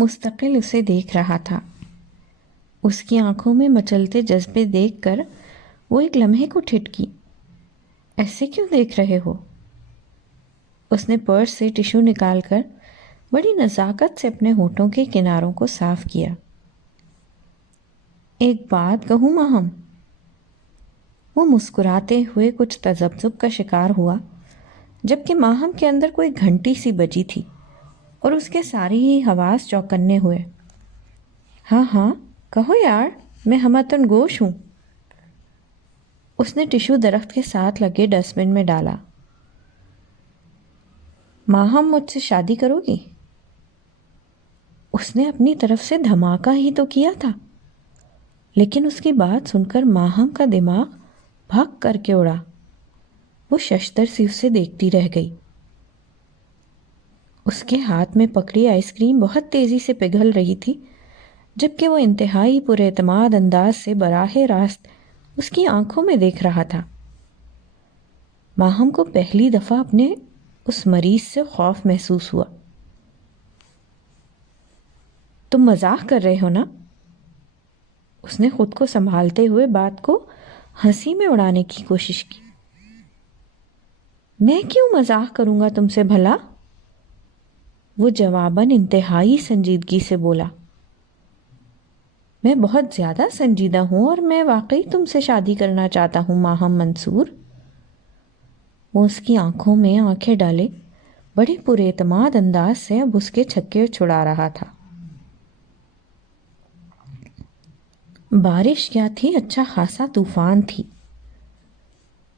مستقل اسے دیکھ رہا تھا۔ اس کی آنکھوں میں مچلتے جذبے دیکھ کر وہ ایک لمحے کو ٹھٹکی۔ ایسے کیوں دیکھ رہے ہو؟ اس نے پرس سے ٹشو نکال کر بڑی نزاکت سے اپنے ہونٹوں کے کناروں کو صاف کیا۔ ایک بات کہوں ماہم؟ وہ مسکراتے ہوئے کچھ تذبذب کا شکار ہوا، جبکہ ماہم کے اندر کوئی گھنٹی سی بجی تھی اور اس کے ساری ہی حواس چوکنے ہوئے۔ ہاں ہاں کہو یار، میں ہمتن گوش ہوں۔ اس نے ٹشو درخت کے ساتھ لگے ڈسٹ بن میں ڈالا۔ ماہم مجھ سے شادی کرو گی؟ اس نے اپنی طرف سے دھماکہ ہی تو کیا تھا، لیکن اس کی بات سن کر ماہم کا دماغ بھگ کر کے اڑا۔ وہ ششدر سی اسے دیکھتی رہ گئی۔ اس کے ہاتھ میں پکڑی آئس کریم بہت تیزی سے پگھل رہی تھی، جبکہ وہ انتہائی پر اعتماد انداز سے براہ راست اس کی آنکھوں میں دیکھ رہا تھا۔ ماہم کو پہلی دفعہ اپنے اس مریض سے خوف محسوس ہوا۔ تم مزاح کر رہے ہو نا؟ اس نے خود کو سنبھالتے ہوئے بات کو ہنسی میں اڑانے کی کوشش کی۔ میں کیوں مزاح کروں گا تم سے بھلا؟ وہ جواباً انتہائی سنجیدگی سے بولا۔ میں بہت زیادہ سنجیدہ ہوں اور میں واقعی تم سے شادی کرنا چاہتا ہوں ماہم منصور۔ وہ اس کی آنکھوں میں آنکھیں ڈالے بڑے پر اعتماد انداز سے اب اس کے چھکے چھڑا رہا تھا۔ بارش کیا تھی، اچھا خاصا طوفان تھی۔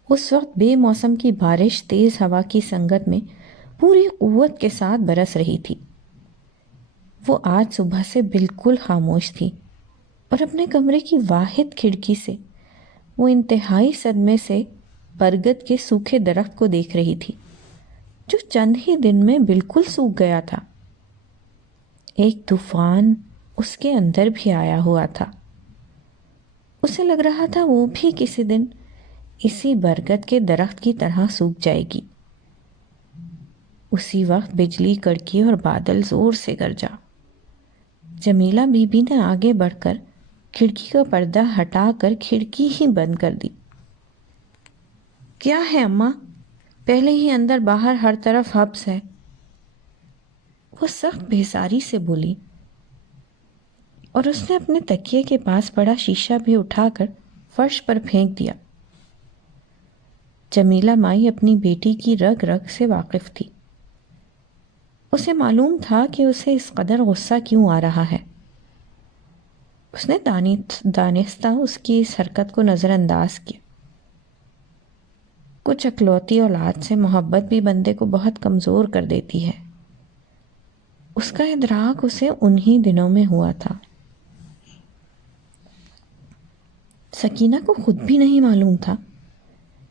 اس وقت بے موسم کی بارش تیز ہوا کی سنگت میں پوری قوت کے ساتھ برس رہی تھی۔ وہ آج صبح سے بالکل خاموش تھی اور اپنے کمرے کی واحد کھڑکی سے وہ انتہائی صدمے سے برگد کے سوکھے درخت کو دیکھ رہی تھی، جو چند ہی دن میں بالکل سوکھ گیا تھا۔ ایک طوفان اس کے اندر بھی آیا ہوا تھا۔ اسے لگ رہا تھا وہ بھی کسی دن اسی برگد کے درخت کی طرح سوکھ جائے گی۔ اسی وقت بجلی کڑکی اور بادل زور سے گرجا۔ جمیلہ بی بی نے آگے بڑھ کر کھڑکی کا پردہ ہٹا کر کھڑکی ہی بند کر دی۔ کیا ہے اماں؟ پہلے ہی اندر باہر ہر طرف حبس ہے۔ وہ سخت بیزاری سے بولی اور اس نے اپنے تکیے کے پاس پڑا شیشہ بھی اٹھا کر فرش پر پھینک دیا۔ جمیلہ مائی اپنی بیٹی کی رگ رگ سے واقف تھی۔ اسے معلوم تھا کہ اسے اس قدر غصہ کیوں آ رہا ہے۔ اس نے دانستہ اس کی اس حرکت کو نظر انداز کیا۔ کچھ اکلوتی اولاد سے محبت بھی بندے کو بہت کمزور کر دیتی ہے۔ اس کا ادراک اسے انہی دنوں میں ہوا تھا۔ سکینہ کو خود بھی نہیں معلوم تھا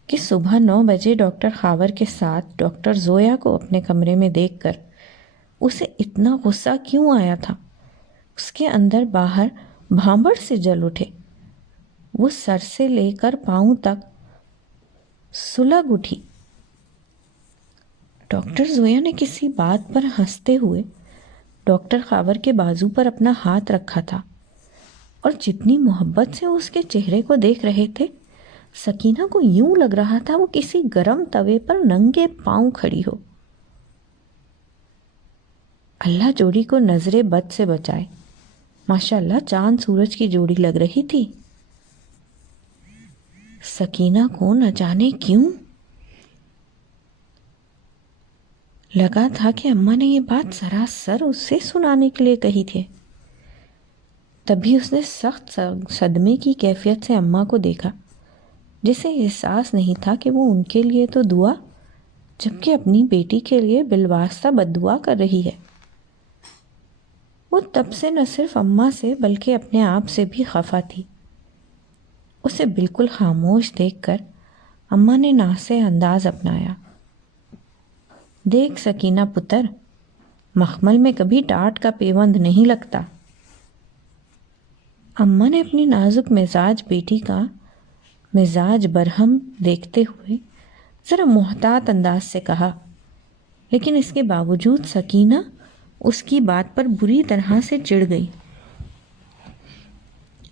کہ صبح 9 بجے ڈاکٹر خاور کے ساتھ ڈاکٹر زویا کو اپنے کمرے میں دیکھ کر اسے اتنا غصہ کیوں آیا تھا۔ اس کے اندر باہر بھانبڑ سے جل اٹھے۔ وہ سر سے لے کر پاؤں تک سلگ اٹھی۔ ڈاکٹر زویا نے کسی بات پر ہنستے ہوئے ڈاکٹر خاور کے بازو پر اپنا ہاتھ رکھا تھا اور جتنی محبت سے اس کے چہرے کو دیکھ رہے تھے، سکینہ کو یوں لگ رہا تھا وہ کسی گرم توے پر ننگے پاؤں کھڑی ہو۔ اللہ جوڑی کو نظر بد سے بچائے۔ ماشاءاللہ چاند سورج کی جوڑی لگ رہی تھی۔ سکینہ کو نہ جانے کیوں لگا تھا کہ اماں نے یہ بات سراسر اسے سنانے کے لیے کہی تھی۔ تبھی اس نے سخت صدمے کی کیفیت سے اماں کو دیکھا، جسے احساس نہیں تھا کہ وہ ان کے لیے تو دعا، جبکہ اپنی بیٹی کے لیے بالواسطہ بد دعا کر رہی ہے۔ وہ تب سے نہ صرف اماں سے بلکہ اپنے آپ سے بھی خفا تھی۔ اسے بالکل خاموش دیکھ کر اماں نے ناز انداز اپنایا۔ دیکھ سکینہ پتر، مخمل میں کبھی ٹاٹ کا پیوند نہیں لگتا۔ اماں نے اپنی نازک مزاج بیٹی کا مزاج برہم دیکھتے ہوئے ذرا محتاط انداز سے کہا، لیکن اس کے باوجود سکینہ اس کی بات پر بری طرح سے چڑ گئی۔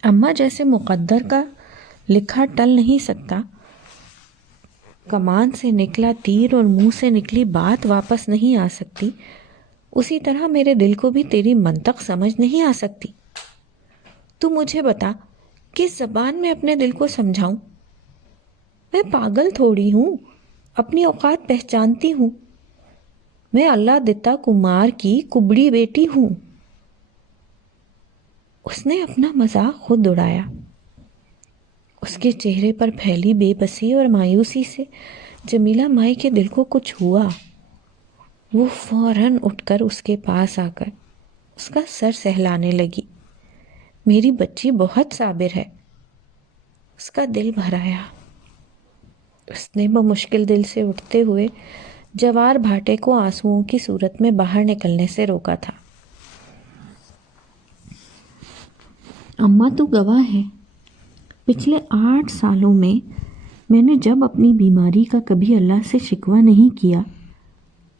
اماں جیسے مقدر کا لکھا ٹل نہیں سکتا، کمان سے نکلا تیر اور منہ سے نکلی بات واپس نہیں آ سکتی، اسی طرح میرے دل کو بھی تیری منطق سمجھ نہیں آ سکتی۔ تو مجھے بتا، کس زبان میں اپنے دل کو سمجھاؤں؟ میں پاگل تھوڑی ہوں، اپنی اوقات پہچانتی ہوں۔ میں اللہ دتا کمار کی کبڑی بیٹی ہوں۔ اس نے اپنا مذاق خود اڑایا۔ اس کے چہرے پر پھیلی بے بسی اور مایوسی سے جمیلہ مائی کے دل کو کچھ ہوا۔ وہ فوراً اٹھ کر اس کے پاس آ کر اس کا سر سہلانے لگی۔ میری بچی بہت صابر ہے۔ اس کا دل بھر آیا۔ اس نے بمشکل دل سے اٹھتے ہوئے جوار بھاٹے کو آنسوؤں کی صورت میں باہر نکلنے سے روکا تھا۔ اماں تو گواہ ہے، پچھلے 8 سالوں میں نے جب اپنی بیماری کا کبھی اللہ سے شکوہ نہیں کیا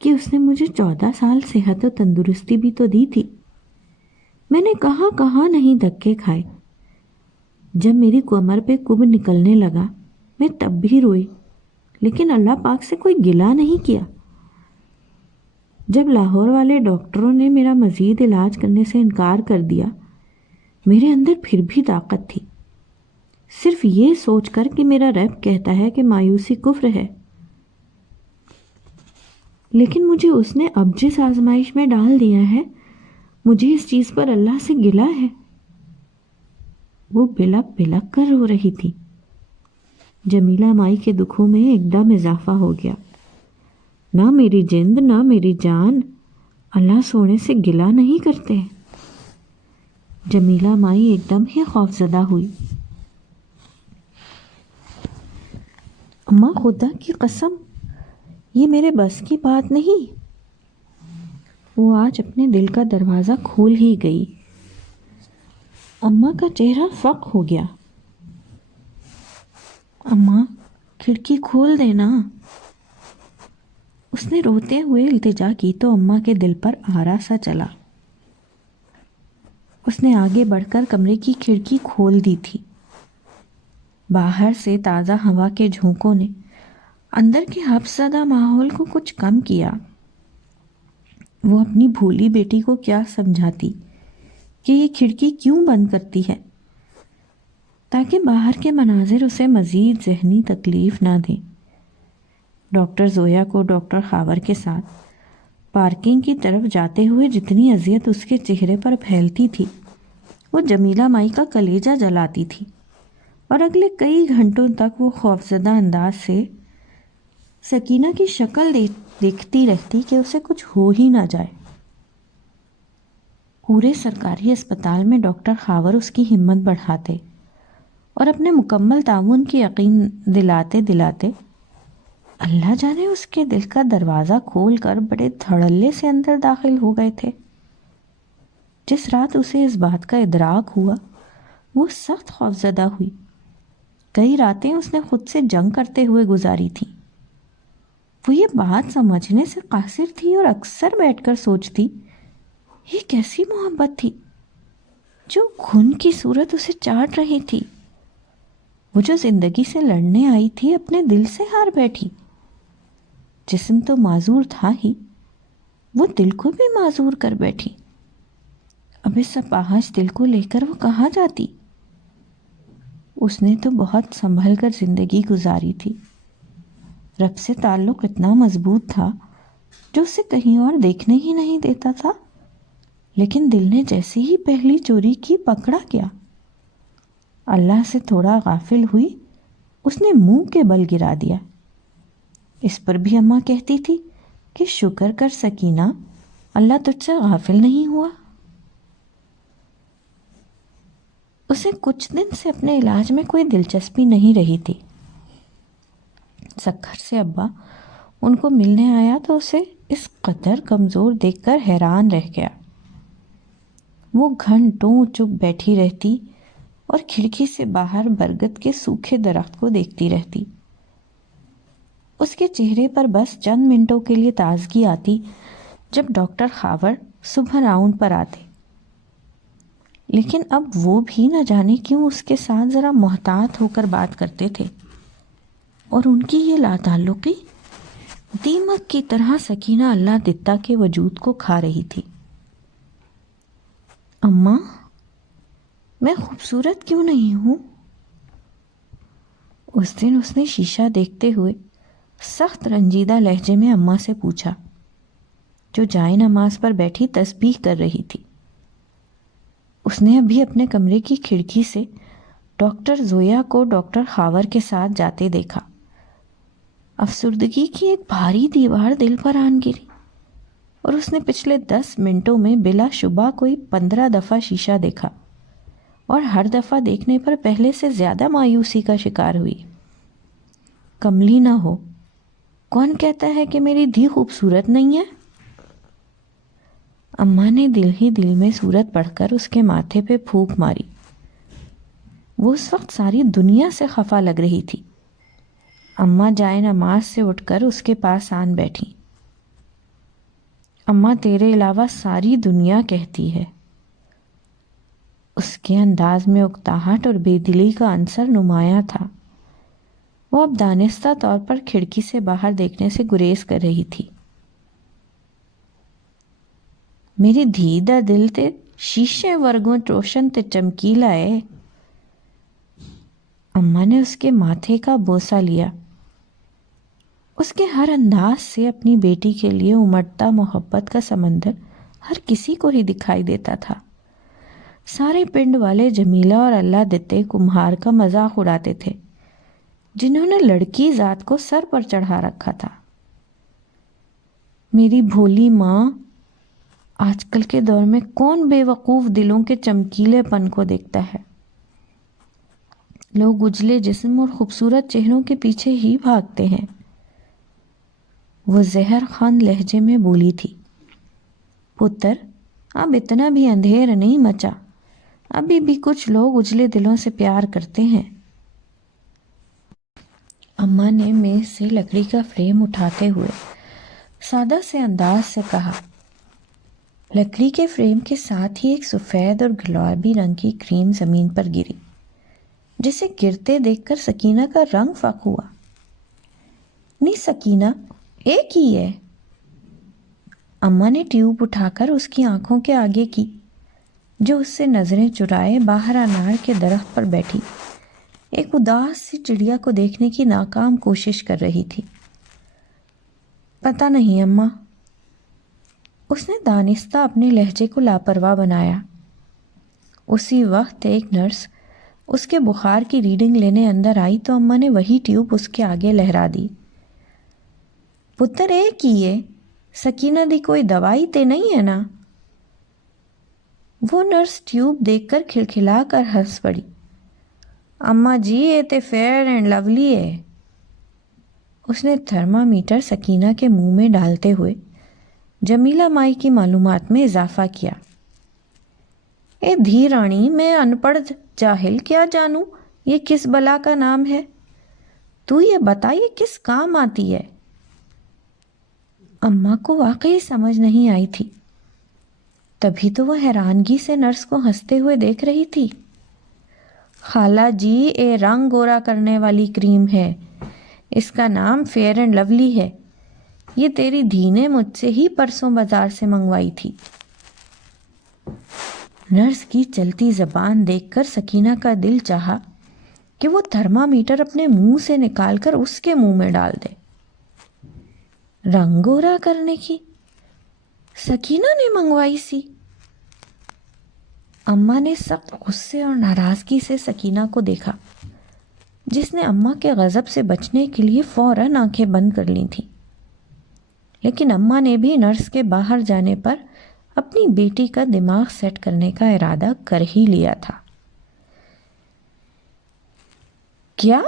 کہ اس نے مجھے 14 سال صحت و تندرستی بھی تو دی تھی۔ میں نے کہاں کہاں نہیں دھکے کھائے۔ جب میری کمر پہ کب نکلنے لگا میں تب بھی روئی، لیکن اللہ پاک سے کوئی گلہ نہیں کیا۔ جب لاہور والے ڈاکٹروں نے میرا مزید علاج کرنے سے انکار کر دیا، میرے اندر پھر بھی طاقت تھی، صرف یہ سوچ کر کہ میرا رب کہتا ہے کہ مایوسی کفر ہے۔ لیکن مجھے اس نے اب جس آزمائش میں ڈال دیا ہے، مجھے اس چیز پر اللہ سے گلہ ہے۔ وہ بلک بلک کر رو رہی تھی۔ جمیلہ مائی کے دکھوں میں ایک دم اضافہ ہو گیا۔ نہ میری جند نہ میری جان اللہ سونے سے گلہ نہیں کرتے۔ جمیلہ مائی ایک دم ہی خوفزدہ ہوئی۔ اماں خدا کی قسم، یہ میرے بس کی بات نہیں۔ وہ آج اپنے دل کا دروازہ کھول ہی گئی۔ اماں کا چہرہ فق ہو گیا۔ اماں کھڑکی کھول دینا۔ اس نے روتے ہوئے التجا کی تو اماں کے دل پر آرا سا چلا۔ اس نے آگے بڑھ کر کمرے کی کھڑکی کھول دی تھی۔ باہر سے تازہ ہوا کے جھونکوں نے اندر کے حبس زدہ ماحول کو کچھ کم کیا۔ وہ اپنی بھولی بیٹی کو کیا سمجھاتی کہ یہ کھڑکی کیوں بند کرتی ہے، تاکہ باہر کے مناظر اسے مزید ذہنی تکلیف نہ دیں۔ ڈاکٹر زویا کو ڈاکٹر خاور کے ساتھ پارکنگ کی طرف جاتے ہوئے جتنی اذیت اس کے چہرے پر پھیلتی تھی، وہ جمیلہ مائی کا کلیجہ جلاتی تھی، اور اگلے کئی گھنٹوں تک وہ خوفزدہ انداز سے سکینہ کی شکل دیکھتی رہتی کہ اسے کچھ ہو ہی نہ جائے۔ پورے سرکاری اسپتال میں ڈاکٹر خاور اس کی ہمت بڑھاتے اور اپنے مکمل تعاون کی یقین دلاتے دلاتے اللہ جانے اس کے دل کا دروازہ کھول کر بڑے دھڑلے سے اندر داخل ہو گئے تھے۔ جس رات اسے اس بات کا ادراک ہوا، وہ سخت خوفزدہ ہوئی۔ کئی راتیں اس نے خود سے جنگ کرتے ہوئے گزاری تھیں۔ وہ یہ بات سمجھنے سے قاصر تھی اور اکثر بیٹھ کر سوچتی، یہ کیسی محبت تھی جو خون کی صورت اسے چاٹ رہی تھی۔ وہ جو زندگی سے لڑنے آئی تھی اپنے دل سے ہار بیٹھی۔ جسم تو معذور تھا ہی، وہ دل کو بھی معذور کر بیٹھی۔ اب اس اپاہج دل کو لے کر وہ کہاں جاتی؟ اس نے تو بہت سنبھل کر زندگی گزاری تھی۔ رب سے تعلق اتنا مضبوط تھا جو اسے کہیں اور دیکھنے ہی نہیں دیتا تھا، لیکن دل نے جیسے ہی پہلی چوری کی پکڑا گیا۔ اللہ سے تھوڑا غافل ہوئی، اس نے منہ کے بل گرا دیا۔ اس پر بھی اماں کہتی تھی کہ شکر کر سکینہ، اللہ تجھ سے غافل نہیں ہوا۔ اسے کچھ دن سے اپنے علاج میں کوئی دلچسپی نہیں رہی تھی۔ سکھر سے ابا ان کو ملنے آیا تو اسے اس قدر کمزور دیکھ کر حیران رہ گیا۔ وہ گھنٹوں چپ بیٹھی رہتی اور کھڑکی سے باہر برگد کے سوکھے درخت کو دیکھتی رہتی۔ اس کے چہرے پر بس چند منٹوں کے لیے تازگی آتی جب ڈاکٹر خاور صبح راؤنڈ پر آتے، لیکن اب وہ بھی نہ جانے کیوں اس کے ساتھ ذرا محتاط ہو کر بات کرتے تھے، اور ان کی یہ لاتعلقی دیمک کی طرح سکینہ اللہ دتہ کے وجود کو کھا رہی تھی۔ اماں، میں خوبصورت کیوں نہیں ہوں؟ اس دن اس نے شیشہ دیکھتے ہوئے سخت رنجیدہ لہجے میں اماں سے پوچھا، جو جائے نماز پر بیٹھی تسبیح کر رہی تھی۔ اس نے ابھی اپنے کمرے کی کھڑکی سے ڈاکٹر زویا کو ڈاکٹر خاور کے ساتھ جاتے دیکھا۔ افسردگی کی ایک بھاری دیوار دل پر آن گری، اور اس نے پچھلے 10 منٹوں میں بلا شبہ کوئی 15 دفعہ شیشہ دیکھا، اور ہر دفعہ دیکھنے پر پہلے سے زیادہ مایوسی کا شکار ہوئی۔ کملی نہ ہو، کون کہتا ہے کہ میری دھی خوبصورت نہیں ہے؟ اماں نے دل ہی دل میں صورت پڑھ کر اس کے ماتھے پہ پھونک ماری۔ وہ اس وقت ساری دنیا سے خفا لگ رہی تھی۔ اماں جائے نماز سے اٹھ کر اس کے پاس آن بیٹھی۔ اماں، تیرے علاوہ ساری دنیا کہتی ہے۔ اس کے انداز میں اکتاہٹ اور بے دلی کا عنصر نمایاں تھا۔ وہ اب دانستہ طور پر کھڑکی سے باہر دیکھنے سے گریز کر رہی تھی۔ میری دھی دا دل تے شیشے ورگوں روشن تے چمکیلا ہے۔ اماں نے اس کے ماتھے کا بوسہ لیا۔ اس کے ہر انداز سے اپنی بیٹی کے لیے امٹتا محبت کا سمندر ہر کسی کو ہی دکھائی دیتا تھا۔ سارے پنڈ والے جمیلہ اور اللہ دتے کمہار کا مذاق اڑاتے تھے، جنہوں نے لڑکی ذات کو سر پر چڑھا رکھا تھا۔ میری بھولی ماں، آج کل کے دور میں کون بے وقوف دلوں کے چمکیلے پن کو دیکھتا ہے؟ لوگ اجلے جسم اور خوبصورت چہروں کے پیچھے ہی بھاگتے ہیں۔ وہ زہر خند لہجے میں بولی تھی، پتر، اب اتنا بھی اندھیر نہیں مچا، ابھی بھی کچھ لوگ اجلے دلوں سے پیار کرتے ہیں۔ اماں نے میز سے لکڑی کا فریم اٹھاتے ہوئے سادہ سے انداز سے کہا۔ لکڑی کے فریم کے ساتھ ہی ایک سفید اور گلابی رنگ کی کریم زمین پر گری، جسے گرتے دیکھ کر سکینہ کا رنگ فاق ہوا۔ نہیں سکینہ، ایک ہی ہے۔ اماں نے ٹیوب اٹھا کر اس کی آنکھوں کے آگے کی، جو اس سے نظریں چرائے باہر انار کے درخت پر بیٹھی ایک اداس سی چڑیا کو دیکھنے کی ناکام کوشش کر رہی تھی۔ پتہ نہیں اماں، اس نے دانستہ اپنے لہجے کو لاپرواہ بنایا۔ اسی وقت ایک نرس اس کے بخار کی ریڈنگ لینے اندر آئی تو اماں نے وہی ٹیوب اس کے آگے لہرا دی۔ پتر، ایک ہی ہے، سکینہ دی کوئی دوائی تے نہیں ہے نا؟ وہ نرس ٹیوب دیکھ کر کھلکھلا کر ہنس پڑی۔ اماں جی، یہ تے فیئر اینڈ لولی ہے۔ اس نے تھرمامیٹر سکینہ کے منہ میں ڈالتے ہوئے جمیلہ مائی کی معلومات میں اضافہ کیا۔ اے دھی رانی، میں ان پڑھ جاہل کیا جانوں یہ کس بلا کا نام ہے؟ تو یہ بتا، یہ کس کام آتی ہے؟ اماں کو واقعی سمجھ نہیں آئی تھی، تبھی تو وہ حیرانگی سے نرس کو ہنستے ہوئے دیکھ رہی تھی۔ خالہ جی، اے رنگ گورا کرنے والی کریم ہے، اس کا نام فیئر اینڈ لولی ہے۔ یہ تیری دھی نے مجھ سے ہی پرسوں بازار سے منگوائی تھی۔ نرس کی چلتی زبان دیکھ کر سکینہ کا دل چاہا کہ وہ تھرمامیٹر اپنے منہ سے نکال کر اس کے منہ میں ڈال دے۔ رنگ گورا کرنے کی سکینہ نے منگوائی سی؟ اماں نے سخت غصے اور ناراضگی سے سکینہ کو دیکھا، جس نے اماں کے غضب سے بچنے کے لیے فوراً آنکھیں بند کر لی تھیں۔ لیکن اماں نے بھی نرس کے باہر جانے پر اپنی بیٹی کا دماغ سیٹ کرنے کا ارادہ کر ہی لیا تھا۔ کیا؟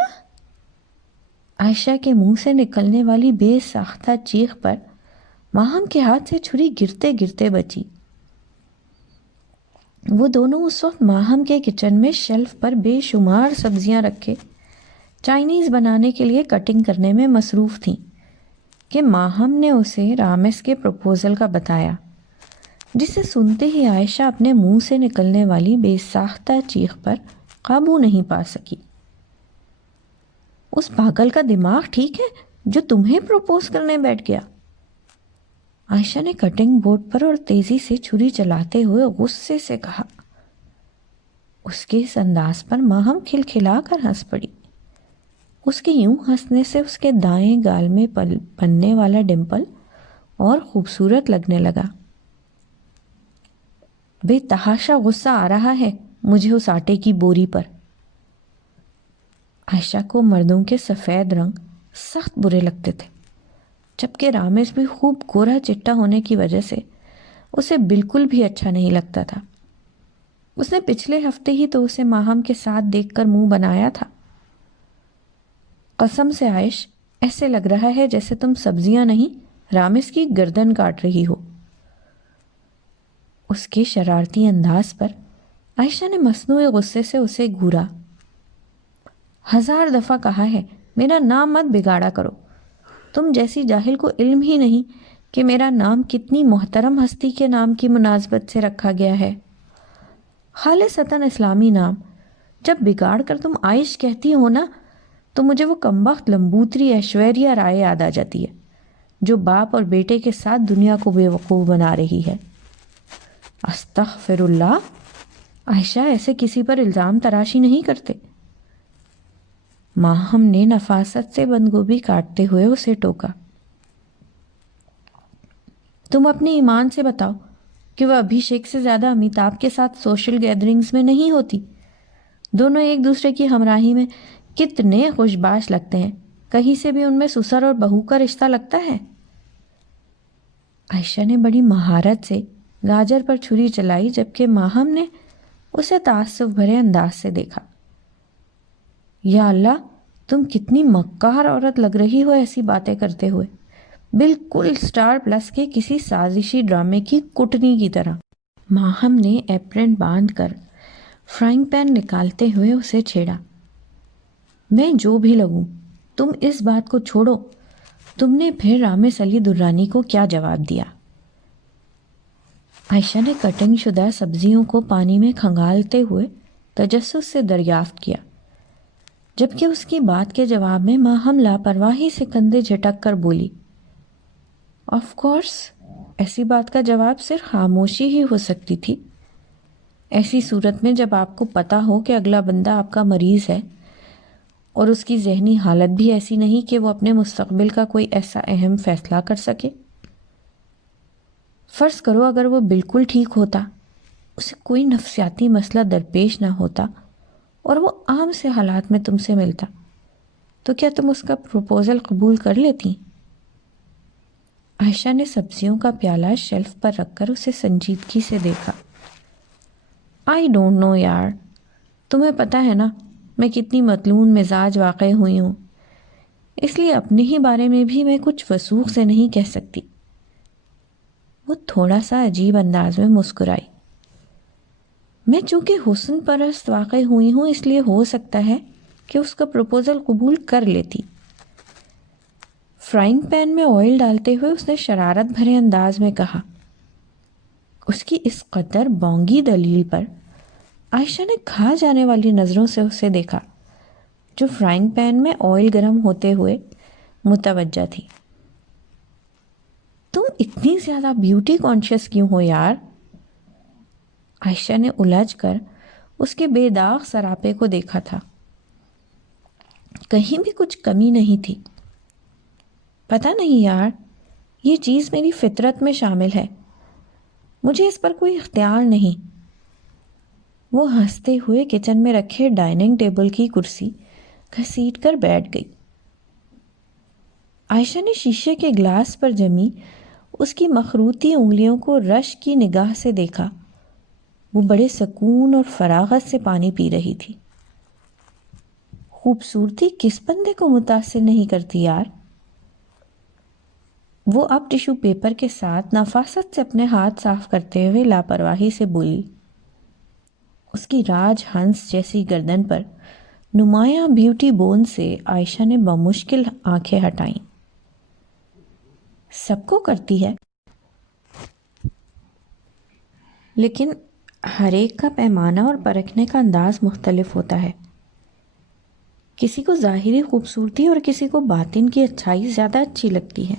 عائشہ کے منہ سے نکلنے والی بے ساختہ چیخ پر ماہم کے ہاتھ سے چھری گرتے گرتے بچی۔ وہ دونوں اس وقت ماہم کے کچن میں شیلف پر بے شمار سبزیاں رکھے چائنیز بنانے کے لیے کٹنگ کرنے میں مصروف تھیں کہ ماہم نے اسے رامس کے پروپوزل کا بتایا، جسے سنتے ہی عائشہ اپنے منہ سے نکلنے والی بے ساختہ چیخ پر قابو نہیں پا سکی۔ اس پاگل کا دماغ ٹھیک ہے جو تمہیں پروپوز کرنے بیٹھ گیا؟ عائشہ نے کٹنگ بورڈ پر اور تیزی سے چھری چلاتے ہوئے غصے سے کہا۔ اس کے اس انداز پر ماہم کھلکھلا کر ہنس پڑی۔ اس کے یوں ہنسنے سے اس کے دائیں گال میں بننے والا ڈمپل اور خوبصورت لگنے لگا۔ بے تحاشا غصہ آ رہا ہے مجھے اس آٹے کی بوری پر۔ عائشہ کو مردوں کے سفید رنگ سخت برے لگتے تھے، جبکہ رامز بھی خوب گورا چٹا ہونے کی وجہ سے اسے بالکل بھی اچھا نہیں لگتا تھا۔ اس نے پچھلے ہفتے ہی تو اسے ماہم کے ساتھ دیکھ کر منہ بنایا تھا۔ قسم سے عائش، ایسے لگ رہا ہے جیسے تم سبزیاں نہیں رامز کی گردن کاٹ رہی ہو۔ اس کے شرارتی انداز پر عائشہ نے مصنوعی غصے سے اسے گھورا۔ 1000 دفعہ کہا ہے میرا نام مت بگاڑا کرو۔ تم جیسی جاہل کو علم ہی نہیں کہ میرا نام کتنی محترم ہستی کے نام کی مناسبت سے رکھا گیا ہے، خالصتاً اسلامی نام۔ جب بگاڑ کر تم عائش کہتی ہو نا تو مجھے وہ کمبخت لمبوتری ایشوریا رائے یاد آ جاتی ہے جو باپ اور بیٹے کے ساتھ دنیا کو بے وقوف بنا رہی ہے۔ استغفر اللہ، عائشہ ایسے کسی پر الزام تراشی نہیں کرتے۔ ماہم نے نفاست سے بند گوبھی کاٹتے ہوئے اسے ٹوکا۔ تم اپنے ایمان سے بتاؤ کہ وہ ابھیشیک سے زیادہ امیتابھ کے ساتھ سوشل گیدرنگز میں نہیں ہوتی۔ دونوں ایک دوسرے کی ہمراہی میں کتنے خوشباش لگتے ہیں، کہیں سے بھی ان میں سسر اور بہو کا رشتہ لگتا ہے۔ عائشہ نے بڑی مہارت سے گاجر پر چھری چلائی، جبکہ ماہم نے اسے تعصب بھرے انداز سے دیکھا۔ یا اللہ، تم کتنی مکار عورت لگ رہی ہو ایسی باتیں کرتے ہوئے، بالکل سٹار پلس کے کسی سازشی ڈرامے کی کٹنی کی طرح۔ ماہم نے ایپرن باندھ کر فرائنگ پین نکالتے ہوئے اسے چھیڑا۔ میں جو بھی لگوں، تم اس بات کو چھوڑو، تم نے پھر رامز علی درانی کو کیا جواب دیا؟ عائشہ نے کٹنگ شدہ سبزیوں کو پانی میں کھنگالتے ہوئے تجسس سے دریافت کیا، جبکہ اس کی بات کے جواب میں ماہم لاپرواہی سے کندھے جھٹک کر بولی، آف کورس، ایسی بات کا جواب صرف خاموشی ہی ہو سکتی تھی۔ ایسی صورت میں جب آپ کو پتہ ہو کہ اگلا بندہ آپ کا مریض ہے اور اس کی ذہنی حالت بھی ایسی نہیں کہ وہ اپنے مستقبل کا کوئی ایسا اہم فیصلہ کر سکے۔ فرض کرو اگر وہ بالکل ٹھیک ہوتا، اسے کوئی نفسیاتی مسئلہ درپیش نہ ہوتا اور وہ عام سے حالات میں تم سے ملتا، تو کیا تم اس کا پروپوزل قبول کر لیتی؟ عائشہ نے سبزیوں کا پیالہ شیلف پر رکھ کر اسے سنجیدگی سے دیکھا۔ آئی ڈونٹ نو یار، تمہیں پتہ ہے نا میں کتنی مطلون مزاج واقع ہوئی ہوں، اس لیے اپنے ہی بارے میں بھی میں کچھ وثوق سے نہیں کہہ سکتی۔ وہ تھوڑا سا عجیب انداز میں مسکرائی۔ میں چونکہ حسن پرست واقع ہوئی ہوں، اس لیے ہو سکتا ہے کہ اس کا پروپوزل قبول کر لیتی۔ فرائنگ پین میں آئل ڈالتے ہوئے اس نے شرارت بھرے انداز میں کہا۔ اس کی اس قدر بونگی دلیل پر عائشہ نے کھا جانے والی نظروں سے اسے دیکھا، جو فرائنگ پین میں آئل گرم ہوتے ہوئے متوجہ تھی۔ تم اتنی زیادہ بیوٹی کانشیس کیوں ہو یار؟ عائشہ نے الجھ کر اس کے بے داغ سراپے کو دیکھا تھا۔ کہیں بھی کچھ کمی نہیں تھی۔ پتہ نہیں یار، یہ چیز میری فطرت میں شامل ہے، مجھے اس پر کوئی اختیار نہیں۔ وہ ہنستے ہوئے کچن میں رکھے ڈائننگ ٹیبل کی کرسی گھسیٹ کر بیٹھ گئی۔ عائشہ نے شیشے کے گلاس پر جمی اس کی مخروطی انگلیوں کو رش کی نگاہ سے دیکھا۔ وہ بڑے سکون اور فراغت سے پانی پی رہی تھی۔ خوبصورتی کس بندے کو متاثر نہیں کرتی یار؟ وہ اب ٹیشو پیپر کے ساتھ نفاست سے اپنے ہاتھ صاف کرتے ہوئے لاپرواہی سے بولی۔ اس کی راج ہنس جیسی گردن پر نمایاں بیوٹی بون سے عائشہ نے بمشکل آنکھیں ہٹائیں۔ سب کو کرتی ہے۔ لیکن ہر ایک کا پیمانہ اور پرکھنے کا انداز مختلف ہوتا ہے. کسی کو ظاہری خوبصورتی اور کسی کو باطن کی اچھائی زیادہ اچھی لگتی ہے.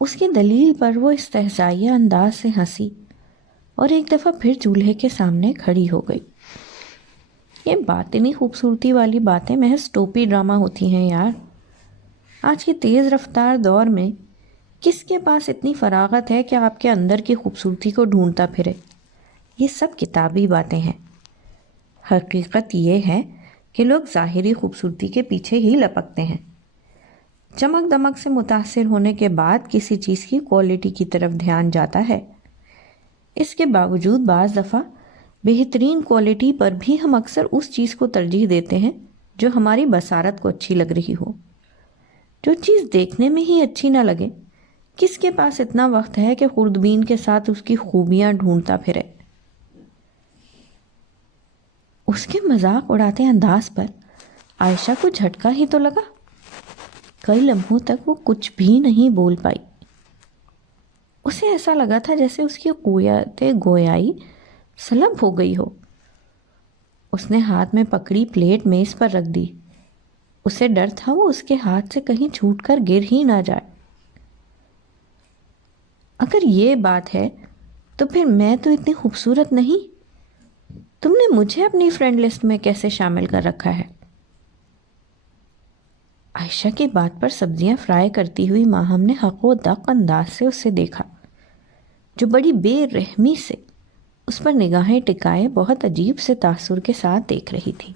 اس کی دلیل پر وہ استہزائیہ انداز سے ہنسی اور ایک دفعہ پھر چولہے کے سامنے کھڑی ہو گئی. یہ باطنی خوبصورتی والی باتیں محض ٹوپی ڈرامہ ہوتی ہیں یار. آج کے تیز رفتار دور میں کس کے پاس اتنی فراغت ہے کہ آپ کے اندر کی خوبصورتی کو ڈھونڈتا پھرے؟ یہ سب کتابی باتیں ہیں. حقیقت یہ ہے کہ لوگ ظاہری خوبصورتی کے پیچھے ہی لپکتے ہیں. چمک دمک سے متاثر ہونے کے بعد کسی چیز کی کوالٹی کی طرف دھیان جاتا ہے. اس کے باوجود بعض دفعہ بہترین کوالٹی پر بھی ہم اکثر اس چیز کو ترجیح دیتے ہیں جو ہماری بصارت کو اچھی لگ رہی ہو. جو چیز دیکھنے میں ہی اچھی نہ لگے، کس کے پاس اتنا وقت ہے کہ خوردبین کے ساتھ اس کی خوبیاں ڈھونڈتا پھرے؟ اس کے مذاق اڑاتے انداز پر عائشہ کو جھٹکا ہی تو لگا. کئی لمحوں تک وہ کچھ بھی نہیں بول پائی. اسے ایسا لگا تھا جیسے اس کی قوت گویائی سلب ہو گئی ہو. اس نے ہاتھ میں پکڑی پلیٹ میز پر رکھ دی. اسے ڈر تھا وہ اس کے ہاتھ سے کہیں چھوٹ کر گر ہی نہ جائے. اگر یہ بات ہے تو پھر میں تو اتنی خوبصورت نہیں. تم نے مجھے اپنی فرینڈ لسٹ میں کیسے شامل کر رکھا ہے؟ عائشہ کی بات پر سبزیاں فرائی کرتی ہوئی ماہم نے حق و دق انداز سے اسے دیکھا، جو بڑی بے رحمی سے اس پر نگاہیں ٹکائے بہت عجیب سے تاثر کے ساتھ دیکھ رہی تھی.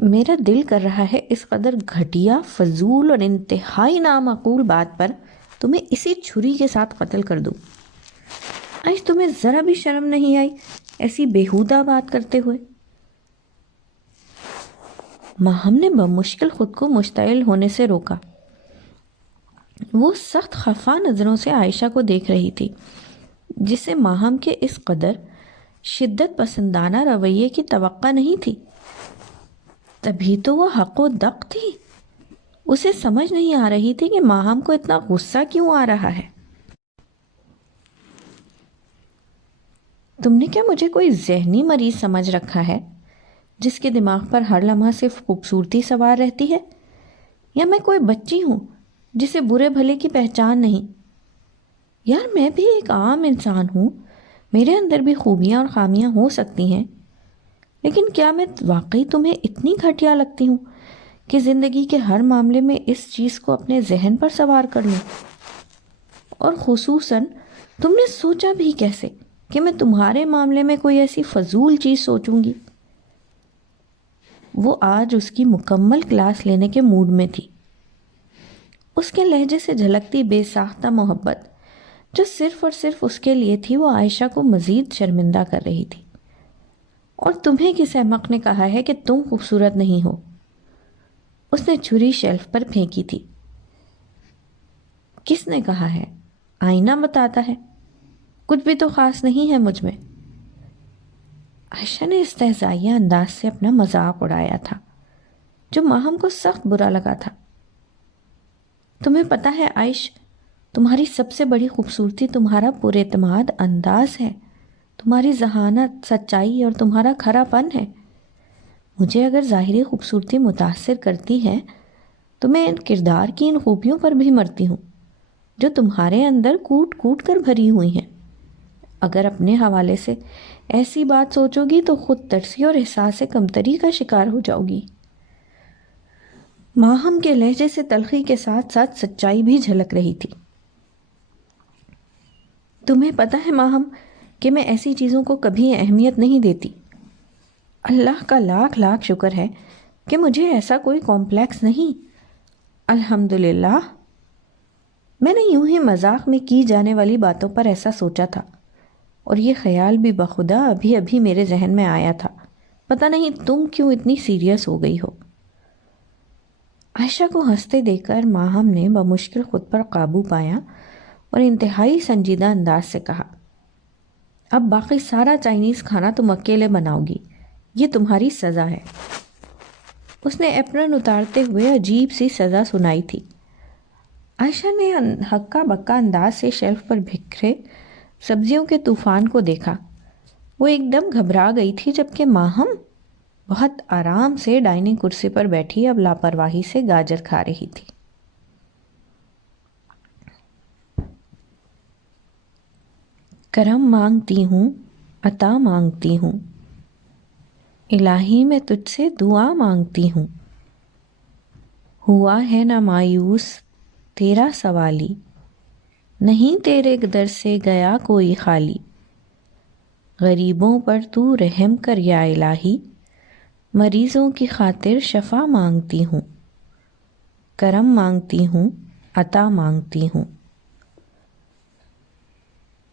میرا دل کر رہا ہے اس قدر گھٹیا، فضول اور انتہائی نامعقول بات پر تمہیں اسی چھری کے ساتھ قتل کر دوں. آج تمہیں ذرا بھی شرم نہیں آئی ایسی بیہودہ بات کرتے ہوئے؟ ماہم نے بمشکل خود کو مشتعل ہونے سے روکا. وہ سخت خفا نظروں سے عائشہ کو دیکھ رہی تھی، جسے ماہم کے اس قدر شدت پسندانہ رویے کی توقع نہیں تھی. تبھی تو وہ حق و دق تھی. اسے سمجھ نہیں آ رہی تھی کہ ماہم کو اتنا غصہ کیوں آ رہا ہے. تم نے کیا مجھے کوئی ذہنی مریض سمجھ رکھا ہے جس کے دماغ پر ہر لمحہ صرف خوبصورتی سوار رہتی ہے؟ یا میں کوئی بچی ہوں جسے برے بھلے کی پہچان نہیں؟ یار میں بھی ایک عام انسان ہوں، میرے اندر بھی خوبیاں اور خامیاں ہو سکتی ہیں. لیکن کیا میں واقعی تمہیں اتنی گھٹیا لگتی ہوں کہ زندگی کے ہر معاملے میں اس چیز کو اپنے ذہن پر سوار کر لوں؟ اور خصوصاً تم نے سوچا بھی کیسے کہ میں تمہارے معاملے میں کوئی ایسی فضول چیز سوچوں گی؟ وہ آج اس کی مکمل کلاس لینے کے موڈ میں تھی. اس کے لہجے سے جھلکتی بے ساختہ محبت جو صرف اور صرف اس کے لیے تھی، وہ عائشہ کو مزید شرمندہ کر رہی تھی. اور تمہیں کس احمق نے کہا ہے کہ تم خوبصورت نہیں ہو؟ اس نے چھری شیلف پر پھینکی تھی. کس نے کہا ہے؟ آئینہ بتاتا ہے. کچھ بھی تو خاص نہیں ہے مجھ میں. عائشہ نے استہزائیہ انداز سے اپنا مذاق اڑایا تھا، جو ماہم کو سخت برا لگا تھا. تمہیں پتہ ہے عائش، تمہاری سب سے بڑی خوبصورتی تمہارا پر اعتماد انداز ہے، تمہاری ذہانت، سچائی اور تمہارا کھرا پن ہے. مجھے اگر ظاہری خوبصورتی متاثر کرتی ہے تو میں ان کردار کی ان خوبیوں پر بھی مرتی ہوں جو تمہارے اندر کوٹ کوٹ کر بھری ہوئی ہیں. اگر اپنے حوالے سے ایسی بات سوچو گی تو خود ترسی اور احساس کمتری کا شکار ہو جاؤ گی. ماہم کے لہجے سے تلخی کے ساتھ ساتھ سچائی بھی جھلک رہی تھی. تمہیں پتہ ہے ماہم کہ میں ایسی چیزوں کو کبھی اہمیت نہیں دیتی. اللہ کا لاکھ لاکھ شکر ہے کہ مجھے ایسا کوئی کمپلیکس نہیں. الحمدللہ. میں نے یوں ہی مذاق میں کی جانے والی باتوں پر ایسا سوچا تھا، اور یہ خیال بھی بخدا ابھی ابھی میرے ذہن میں آیا تھا. پتہ نہیں تم کیوں اتنی سیریس ہو گئی ہو. عائشہ کو ہنستے دیکھ کر ماہم نے بمشکل خود پر قابو پایا اور انتہائی سنجیدہ انداز سے کہا، اب باقی سارا چائنیز کھانا تم اکیلے بناؤ گی، یہ تمہاری سزا ہے. اس نے ایپرن اتارتے ہوئے عجیب سی سزا سنائی تھی. عائشہ نے ہکا بکا انداز سے شیلف پر بکھرے سبزیوں کے طوفان کو دیکھا۔ وہ ایک دم گھبرا گئی تھی، جبکہ ماہم بہت آرام سے ڈائننگ کرسی پر بیٹھی اب لاپرواہی سے گاجر کھا رہی تھی۔ کرم مانگتی ہوں، عطا مانگتی ہوں، الہی میں تجھ سے دعا مانگتی ہوں۔ ہوا ہے نہ مایوس تیرا سوالی، نہیں تیرے در سے گیا کوئی خالی۔ غریبوں پر تو رحم کر یا الہی، مریضوں کی خاطر شفا مانگتی ہوں۔ کرم مانگتی ہوں، عطا مانگتی ہوں۔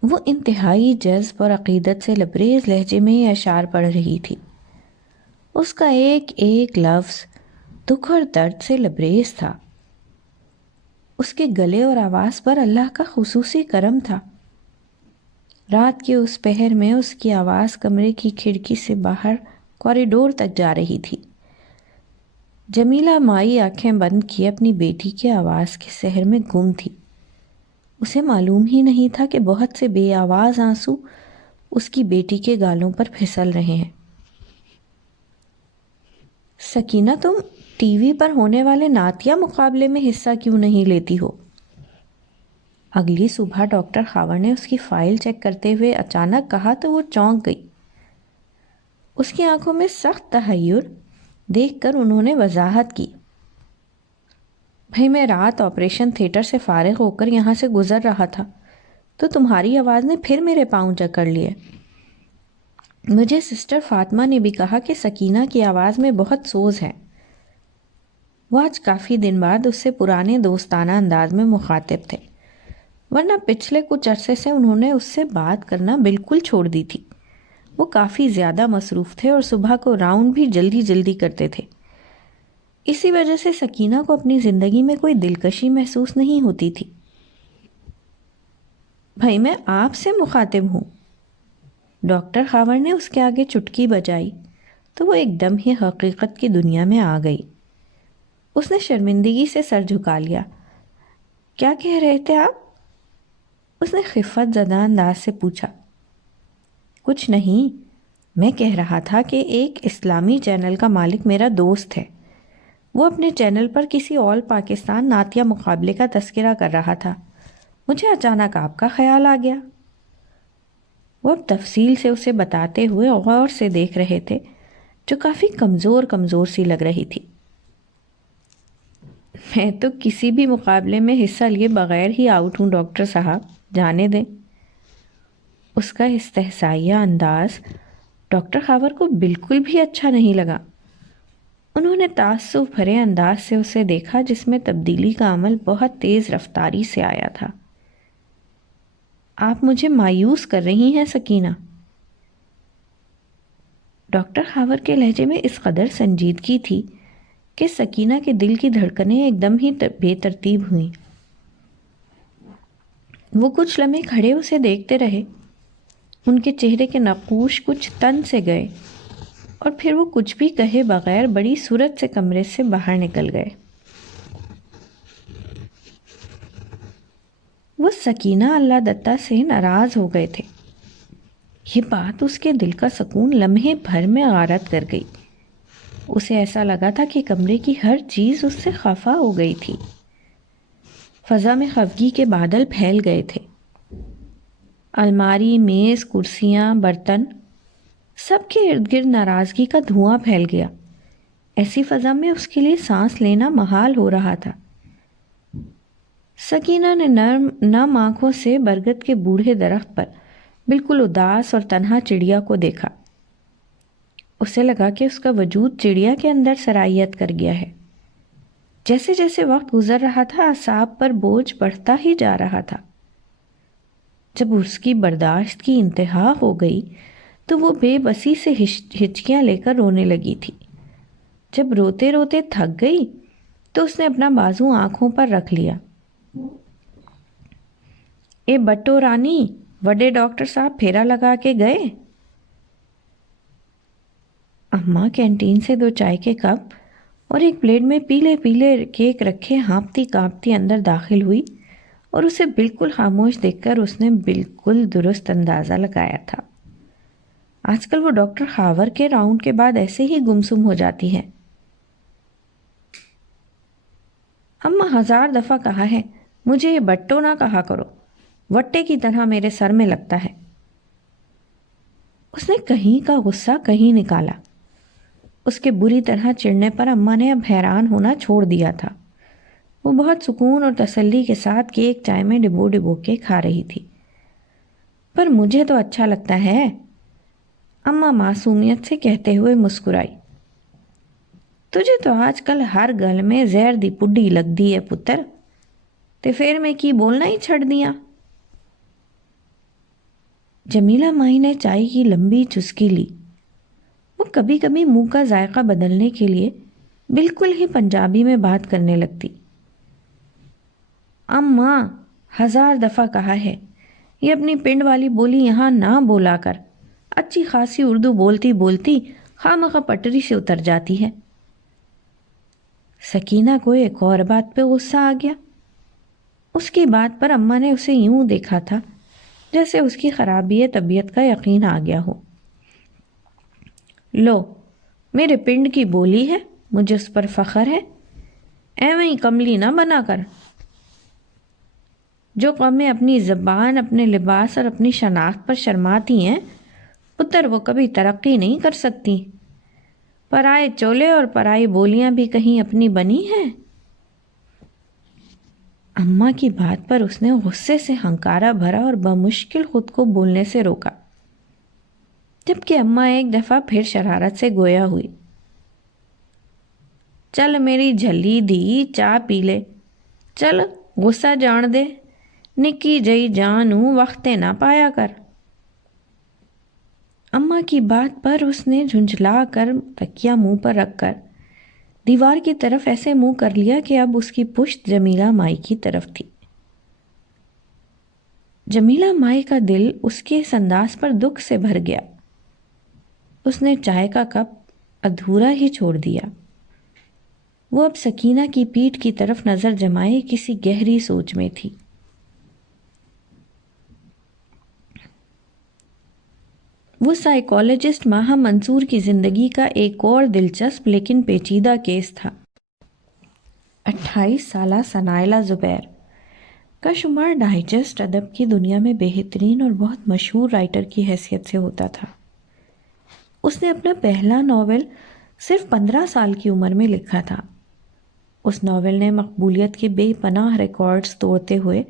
وہ انتہائی جذب اور عقیدت سے لبریز لہجے میں یہ اشعار پڑھ رہی تھی۔ اس کا ایک ایک لفظ دکھ اور درد سے لبریز تھا۔ اس کے گلے اور آواز پر اللہ کا خصوصی کرم تھا۔ رات کے اس پہر میں اس کی آواز کمرے کی کھڑکی سے باہر کوریڈور تک جا رہی تھی۔ جمیلہ مائی آنکھیں بند کیے اپنی بیٹی کی آواز کے سحر میں گم تھی۔ اسے معلوم ہی نہیں تھا کہ بہت سے بے آواز آنسو اس کی بیٹی کے گالوں پر پھسل رہے ہیں۔ سکینہ، تم ٹی وی پر ہونے والے نعتیہ مقابلے میں حصہ کیوں نہیں لیتی ہو؟ اگلی صبح ڈاکٹر خاور نے اس کی فائل چیک کرتے ہوئے اچانک کہا تو وہ چونک گئی۔ اس کی آنکھوں میں سخت تحیر دیکھ کر انہوں نے وضاحت کی، بھئی میں رات آپریشن تھیٹر سے فارغ ہو کر یہاں سے گزر رہا تھا تو تمہاری آواز نے پھر میرے پاؤں جکڑ لیے۔ مجھے سسٹر فاطمہ نے بھی کہا کہ سکینہ کی آواز میں بہت سوز ہے۔ وہ آج کافی دن بعد اس سے پرانے دوستانہ انداز میں مخاطب تھے، ورنہ پچھلے کچھ عرصے سے انہوں نے اس سے بات کرنا بالکل چھوڑ دی تھی۔ وہ کافی زیادہ مصروف تھے اور صبح کو راؤنڈ بھی جلدی جلدی کرتے تھے۔ اسی وجہ سے سکینہ کو اپنی زندگی میں کوئی دلکشی محسوس نہیں ہوتی تھی۔ بھائی میں آپ سے مخاطب ہوں۔ ڈاکٹر خاور نے اس کے آگے چٹکی بجائی تو وہ ایک دم ہی حقیقت کی دنیا میں آ گئی۔ اس نے شرمندگی سے سر جھکا لیا۔ کیا کہہ رہے تھے آپ؟ اس نے خفت زدہ انداز سے پوچھا۔ کچھ نہیں، میں کہہ رہا تھا کہ ایک اسلامی چینل کا مالک میرا دوست ہے۔ وہ اپنے چینل پر کسی آل پاکستان نعتیہ مقابلے کا تذکرہ کر رہا تھا۔ مجھے اچانک آپ کا خیال آ گیا۔ وہ اب تفصیل سے اسے بتاتے ہوئے غور سے دیکھ رہے تھے، جو کافی کمزور کمزور سی لگ رہی تھی۔ میں تو کسی بھی مقابلے میں حصہ لیے بغیر ہی آؤٹ ہوں ڈاکٹر صاحب، جانے دیں۔ اس کا استحصائیہ انداز ڈاکٹر خاور کو بالکل بھی اچھا نہیں لگا۔ انہوں نے تعصب بھرے انداز سے اسے دیکھا، جس میں تبدیلی کا عمل بہت تیز رفتاری سے آیا تھا۔ آپ مجھے مایوس کر رہی ہیں سکینہ۔ ڈاکٹر خاور کے لہجے میں اس قدر سنجیدگی تھی کہ سکینہ کے دل کی دھڑکنیں ایک دم ہی بے ترتیب ہوئیں۔ وہ کچھ لمحے کھڑے اسے دیکھتے رہے۔ ان کے چہرے کے نقوش کچھ تن سے گئے اور پھر وہ کچھ بھی کہے بغیر بڑی سرعت سے کمرے سے باہر نکل گئے۔ وہ سکینہ اللہ دتہ سے ناراض ہو گئے تھے۔ یہ بات اس کے دل کا سکون لمحے بھر میں غارت کر گئی۔ اسے ایسا لگا تھا کہ کمرے کی ہر چیز اس سے خفا ہو گئی تھی۔ فضا میں خفگی کے بادل پھیل گئے تھے۔ الماری، میز، کرسیاں، برتن، سب کے ارد گرد ناراضگی کا دھواں پھیل گیا۔ ایسی فضا میں اس کے لیے سانس لینا محال ہو رہا تھا۔ سکینہ نے نم آنکھوں سے برگد کے بوڑھے درخت پر بالکل اداس اور تنہا چڑیا کو دیکھا۔ اسے لگا کہ اس کا وجود چڑیا کے اندر سرائیت کر گیا ہے۔ جیسے جیسے وقت گزر رہا تھا، اعصاب پر بوجھ بڑھتا ہی جا رہا تھا۔ جب اس کی برداشت کی انتہا ہو گئی تو وہ بے بسی سے ہچکیاں لے کر رونے لگی تھی۔ جب روتے روتے تھک گئی تو اس نے اپنا بازو آنکھوں پر رکھ لیا۔ اے بٹو رانی، وڈے ڈاکٹر صاحب پھیرا لگا کے گئے؟ اماں کینٹین سے 2 چائے کے کپ اور ایک پلیٹ میں پیلے پیلے کیک رکھے ہانپتی کانپتی اندر داخل ہوئی اور اسے بالکل خاموش دیکھ کر اس نے بالکل درست اندازہ لگایا تھا۔ آج کل وہ ڈاکٹر خاور کے راؤنڈ کے بعد ایسے ہی گمسم ہو جاتی ہے۔ اماں 1000 دفعہ کہا ہے مجھے یہ بٹو نہ کہا کرو، وٹے کی طرح میرے سر میں لگتا ہے۔ اس نے کہیں کا غصہ کہیں نکالا۔ اس کے بری طرح چڑھنے پر اماں نے اب حیران ہونا چھوڑ دیا تھا۔ وہ بہت سکون اور تسلی کے ساتھ کیک چائے میں ڈبو ڈبو کے کھا رہی تھی۔ پر مجھے تو اچھا لگتا ہے، اماں معصومیت سے کہتے ہوئے مسکرائی۔ تجھے تو آج کل ہر گل میں زہر دی پڈی لگ دی ہے پتر، تے پھر میں کی بولنا ہی چھڑ دیا۔ جمیلہ مائی نے چائے کی لمبی چسکی لی۔ وہ کبھی کبھی منہ کا ذائقہ بدلنے کے لیے بالکل ہی پنجابی میں بات کرنے لگتی۔ اماں 1000 دفعہ کہا ہے یہ اپنی پنڈ والی بولی یہاں نہ بولا کر، اچھی خاصی اردو بولتی بولتی خواہ پٹری سے اتر جاتی ہے۔ سکینہ کو ایک اور بات پہ غصہ آ گیا۔ اس کی بات پر اماں نے اسے یوں دیکھا تھا جیسے اس کی خرابی طبیعت کا یقین آ گیا ہو۔ لو، میرے پنڈ کی بولی ہے، مجھے اس پر فخر ہے، ایویں ہی کملی نہ بنا کر۔ جو قومیں اپنی زبان، اپنے لباس اور اپنی شناخت پر شرماتی ہیں پتر وہ کبھی ترقی نہیں کر سکتی۔ پرائے چولے اور پرائی بولیاں بھی کہیں اپنی بنی ہیں۔ اماں کی بات پر اس نے غصے سے ہنکارا بھرا اور بمشکل خود کو بولنے سے روکا، جبکہ اماں ایک دفعہ پھر شرارت سے گویا ہوئی۔ چل میری جھلی دی چاہ پی لے، چل غصہ جان دے، نکی جئی جانوں وقتے نہ پایا کر۔ اماں کی بات پر اس نے جھنجھلا کر تکیہ منہ پر رکھ کر دیوار کی طرف ایسے منہ کر لیا کہ اب اس کی پشت جمیلہ مائی کی طرف تھی۔ جمیلہ مائی کا دل اس کے اس انداز پر دکھ سے بھر گیا۔ اس نے چائے کا کپ ادھورا ہی چھوڑ دیا۔ وہ اب سکینہ کی پیٹھ کی طرف نظر جمائے کسی گہری سوچ میں تھی۔ وہ سائیکالوجسٹ ماہا منصور کی زندگی کا ایک اور دلچسپ لیکن پیچیدہ کیس تھا۔ 28 سالہ ثنائلہ زبیر کا شمار ڈائجسٹ ادب کی دنیا میں بہترین اور بہت مشہور رائٹر کی حیثیت سے ہوتا تھا۔ اس نے اپنا پہلا ناول صرف 15 سال کی عمر میں لکھا تھا۔ اس ناول نے مقبولیت کے بے پناہ ریکارڈز توڑتے ہوئے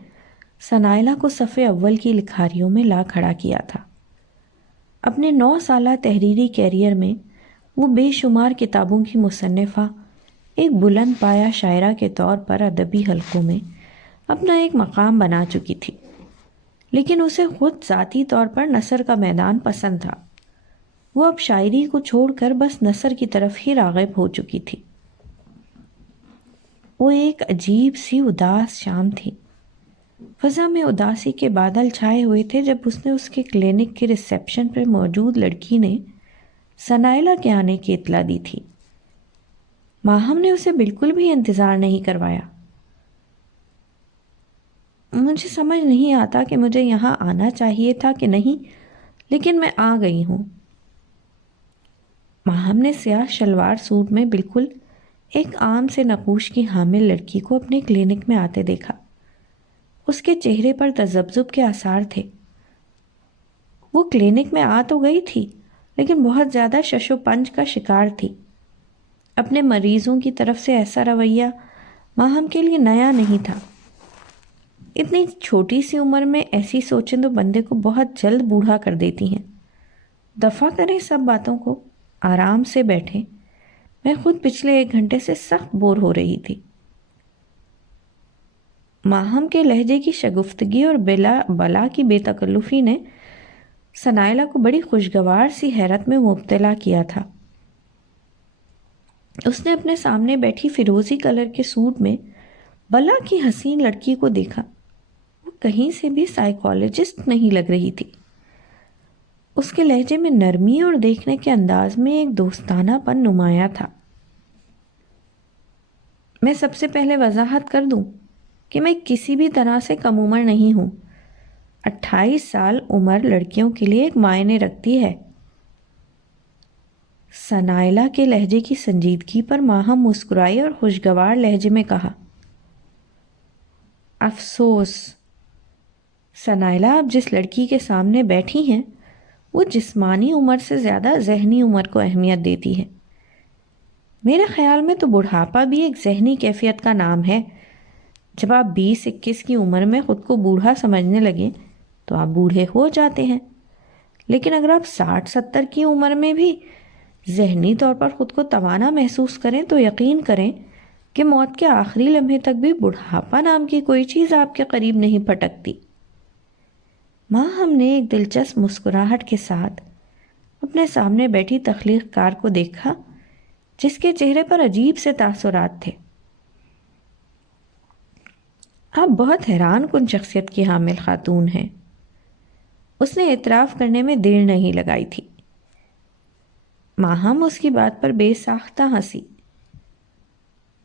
ثنائلہ کو صف اول کی لکھاریوں میں لا کھڑا کیا تھا۔ اپنے 9 سالہ تحریری کیریئر میں وہ بے شمار کتابوں کی مصنفہ، ایک بلند پایہ شاعرہ کے طور پر ادبی حلقوں میں اپنا ایک مقام بنا چکی تھی، لیکن اسے خود ذاتی طور پر نثر کا میدان پسند تھا۔ وہ اب شاعری کو چھوڑ کر بس نثر کی طرف ہی راغب ہو چکی تھی۔ وہ ایک عجیب سی اداس شام تھی۔ فضا میں اداسی کے بادل چھائے ہوئے تھے جب اس نے اس کے کلینک کی ریسیپشن پر موجود لڑکی نے ثنائلہ کے آنے کی اطلاع دی تھی۔ ماہم نے اسے بالکل بھی انتظار نہیں کروایا۔ مجھے سمجھ نہیں آتا کہ مجھے یہاں آنا چاہیے تھا کہ نہیں، لیکن میں آ گئی ہوں۔ ماہم نے سیاہ شلوار سوٹ میں بالکل ایک عام سے نقوش کی حامل لڑکی کو اپنے کلینک میں آتے دیکھا۔ اس کے چہرے پر تذبذب کے آثار تھے۔ وہ کلینک میں آ تو گئی تھی، لیکن بہت زیادہ شش و پنج کا شکار تھی۔ اپنے مریضوں کی طرف سے ایسا رویہ ماہم کے لیے نیا نہیں تھا۔ اتنی چھوٹی سی عمر میں ایسی سوچیں تو بندے کو بہت جلد بوڑھا کر دیتی ہیں۔ دفع کریں سب باتوں کو، آرام سے بیٹھیں۔ میں خود پچھلے 1 گھنٹے سے سخت بور ہو رہی تھی۔ ماہم کے لہجے کی شگفتگی اور بلا کی بے تکلفی نے ثنائلہ کو بڑی خوشگوار سی حیرت میں مبتلا کیا تھا۔ اس نے اپنے سامنے بیٹھی فیروزی کلر کے سوٹ میں بلا کی حسین لڑکی کو دیکھا۔ وہ کہیں سے بھی سائیکالوجسٹ نہیں لگ رہی تھی۔ اس کے لہجے میں نرمی اور دیکھنے کے انداز میں ایک دوستانہ پن نمایاں تھا۔ میں سب سے پہلے وضاحت کر دوں کہ میں کسی بھی طرح سے کم عمر نہیں ہوں۔ 28 سال عمر لڑکیوں کے لیے ایک معنی رکھتی ہے۔ ثنائلہ کے لہجے کی سنجیدگی پر ماہم مسکرائی اور خوشگوار لہجے میں کہا، افسوس ثنائلہ، آپ جس لڑکی کے سامنے بیٹھی ہیں وہ جسمانی عمر سے زیادہ ذہنی عمر کو اہمیت دیتی ہے۔ میرے خیال میں تو بڑھاپا بھی ایک ذہنی کیفیت کا نام ہے۔ جب آپ 20-21 کی عمر میں خود کو بوڑھا سمجھنے لگیں تو آپ بوڑھے ہو جاتے ہیں، لیکن اگر آپ 60-70 کی عمر میں بھی ذہنی طور پر خود کو توانا محسوس کریں تو یقین کریں کہ موت کے آخری لمحے تک بھی بڑھاپا نام کی کوئی چیز آپ کے قریب نہیں پھٹکتی۔ ہم نے ایک دلچسپ مسکراہٹ کے ساتھ اپنے سامنے بیٹھی تخلیق کار کو دیکھا جس کے چہرے پر عجیب سے تاثرات تھے۔ آپ بہت حیران کن شخصیت کی حامل خاتون ہیں، اس نے اعتراف کرنے میں دیر نہیں لگائی تھی۔ ماہم اس کی بات پر بے ساختہ ہنسی۔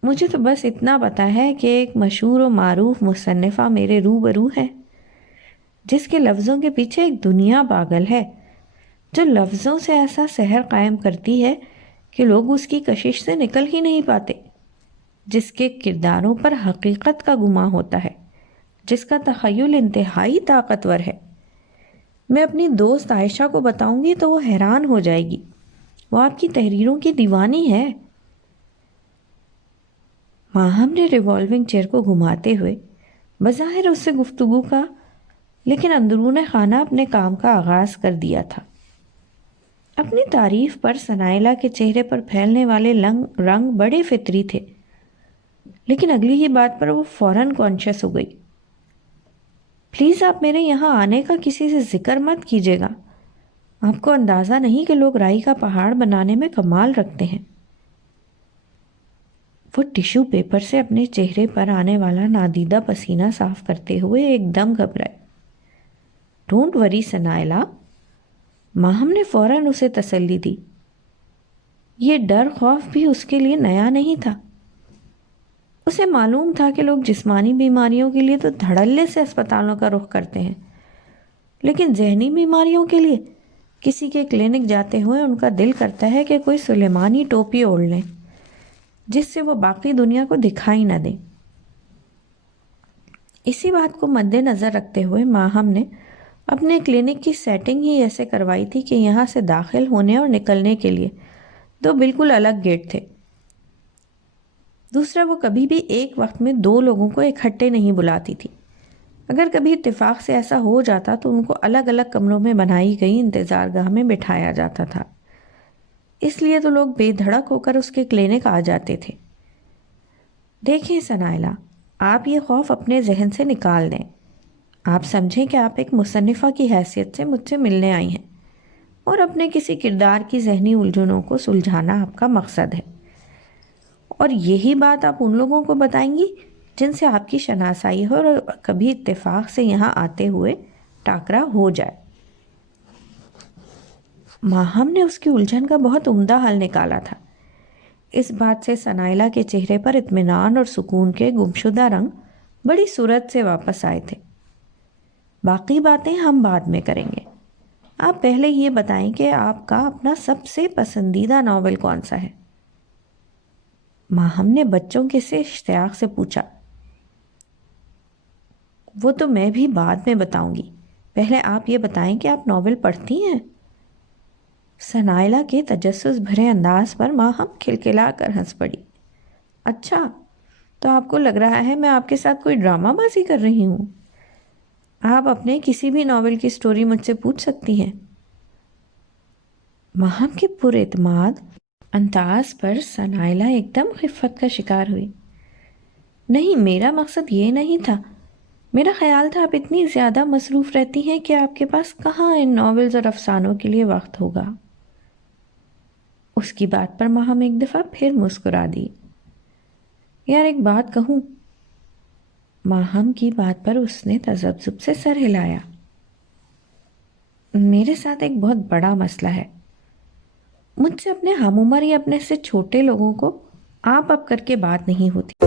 مجھے تو بس اتنا پتا ہے کہ ایک مشہور و معروف مصنفہ میرے روبرو ہے جس کے لفظوں کے پیچھے ایک دنیا پاگل ہے، جو لفظوں سے ایسا سحر قائم کرتی ہے کہ لوگ اس کی کشش سے نکل ہی نہیں پاتے، جس کے کرداروں پر حقیقت کا گماں ہوتا ہے، جس کا تخیل انتہائی طاقتور ہے۔ میں اپنی دوست عائشہ کو بتاؤں گی تو وہ حیران ہو جائے گی، وہ آپ کی تحریروں کی دیوانی ہے۔ ماہم نے ریوالونگ چیئر کو گھماتے ہوئے بظاہر اس سے گفتگو کا لیکن اندرون خانہ اپنے کام کا آغاز کر دیا تھا۔ اپنی تعریف پر ثنائلہ کے چہرے پر پھیلنے والے رنگ بڑے فطری تھے، لیکن اگلی ہی بات پر وہ فوراً کانشیس ہو گئی۔ پلیز آپ میرے یہاں آنے کا کسی سے ذکر مت کیجیے گا، آپ کو اندازہ نہیں کہ لوگ رائی کا پہاڑ بنانے میں کمال رکھتے ہیں۔ وہ ٹیشو پیپر سے اپنے چہرے پر آنے والا نادیدہ پسینہ صاف کرتے ہوئے ایک دم گھبرائے۔ ڈونٹ وری ثنائلہ، ماہم نے فوراً اسے تسلی دی۔ یہ ڈر خوف بھی اس کے لیے نیا نہیں تھا۔ اسے معلوم تھا کہ لوگ جسمانی بیماریوں کے لیے تو دھڑلے سے اسپتالوں کا رخ کرتے ہیں، لیکن ذہنی بیماریوں کے لیے کسی کے کلینک جاتے ہوئے ان کا دل کرتا ہے کہ کوئی سلیمانی ٹوپی اوڑھ لیں جس سے وہ باقی دنیا کو دکھائی نہ دیں۔ اسی بات کو مد نظر رکھتے ہوئے ماہم نے اپنے کلینک کی سیٹنگ ہی ایسے کروائی تھی کہ یہاں سے داخل ہونے اور نکلنے کے لیے دو بالکل الگ گیٹ تھے۔ دوسرا، وہ کبھی بھی ایک وقت میں 2 لوگوں کو اکٹھے نہیں بلاتی تھی۔ اگر کبھی اتفاق سے ایسا ہو جاتا تو ان کو الگ الگ کمروں میں بنائی گئی انتظار گاہ میں بٹھایا جاتا تھا، اس لیے تو لوگ بے دھڑک ہو کر اس کے کلینک آ جاتے تھے۔ دیکھیں ثنائلہ، آپ یہ خوف اپنے ذہن سے نکال دیں۔ آپ سمجھیں کہ آپ ایک مصنفہ کی حیثیت سے مجھ سے ملنے آئی ہیں اور اپنے کسی کردار کی ذہنی الجھنوں کو سلجھانا آپ کا مقصد ہے، اور یہی بات آپ ان لوگوں کو بتائیں گی جن سے آپ کی شناسائی ہو اور کبھی اتفاق سے یہاں آتے ہوئے ٹاکرا ہو جائے۔ ماہم نے اس کی الجھن کا بہت عمدہ حل نکالا تھا۔ اس بات سے ثنائلہ کے چہرے پر اطمینان اور سکون کے گمشدہ رنگ بڑی صورت سے واپس آئے تھے۔ باقی باتیں ہم بعد میں کریں گے، آپ پہلے یہ بتائیں کہ آپ کا اپنا سب سے پسندیدہ ناول کون سا ہے؟ ماہم نے بچوں کے سے اشتیاق سے پوچھا۔ وہ تو میں بھی بعد میں بتاؤں گی، پہلے آپ یہ بتائیں کہ آپ ناول پڑھتی ہیں؟ ثنائلہ کے تجسس بھرے انداز پر ماہم کھلکھلا کر ہنس پڑی۔ اچھا، تو آپ کو لگ رہا ہے میں آپ کے ساتھ کوئی ڈرامہ بازی کر رہی ہوں؟ آپ اپنے کسی بھی ناول کی سٹوری مجھ سے پوچھ سکتی ہیں۔ ماہم کے پر اعتماد انداز پر ثنائلہ ایک دم خفت کا شکار ہوئی۔ نہیں، میرا مقصد یہ نہیں تھا، میرا خیال تھا آپ اتنی زیادہ مصروف رہتی ہیں کہ آپ کے پاس کہاں ان ناولز اور افسانوں کے لیے وقت ہوگا۔ اس کی بات پر ماہم ایک دفعہ پھر مسکرا دی۔ یار ایک بات کہوں؟ ماہم کی بات پر اس نے تذبذب سے سر ہلایا۔ میرے ساتھ ایک بہت بڑا مسئلہ ہے، مجھ سے اپنے ہم عمر یا اپنے سے چھوٹے لوگوں کو آپ کر کے بات نہیں ہوتی۔